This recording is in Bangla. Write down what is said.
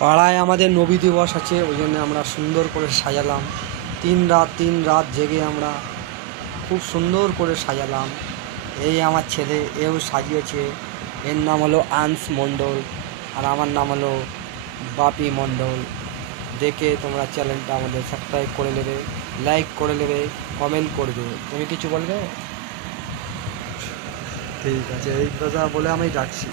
পাড়ায় আমাদের নবী দিবস আছে, ওই জন্য আমরা সুন্দর করে সাজালাম। 3 রাত জেগে আমরা খুব সুন্দর করে সাজালাম। এই আমার ছেলে, এও সাজিয়েছে। এর নাম হলো আংস মণ্ডল, আর আমার নাম হলো বাপি মণ্ডল। দেখে তোমরা চ্যানেলটা আমাদের সাবস্ক্রাইব করে নেবে, লাইক করে নেবে, কমেন্ট করবে। তুমি কিছু বলবে? ঠিক আছে, এই কথা বলে আমি যাচ্ছি।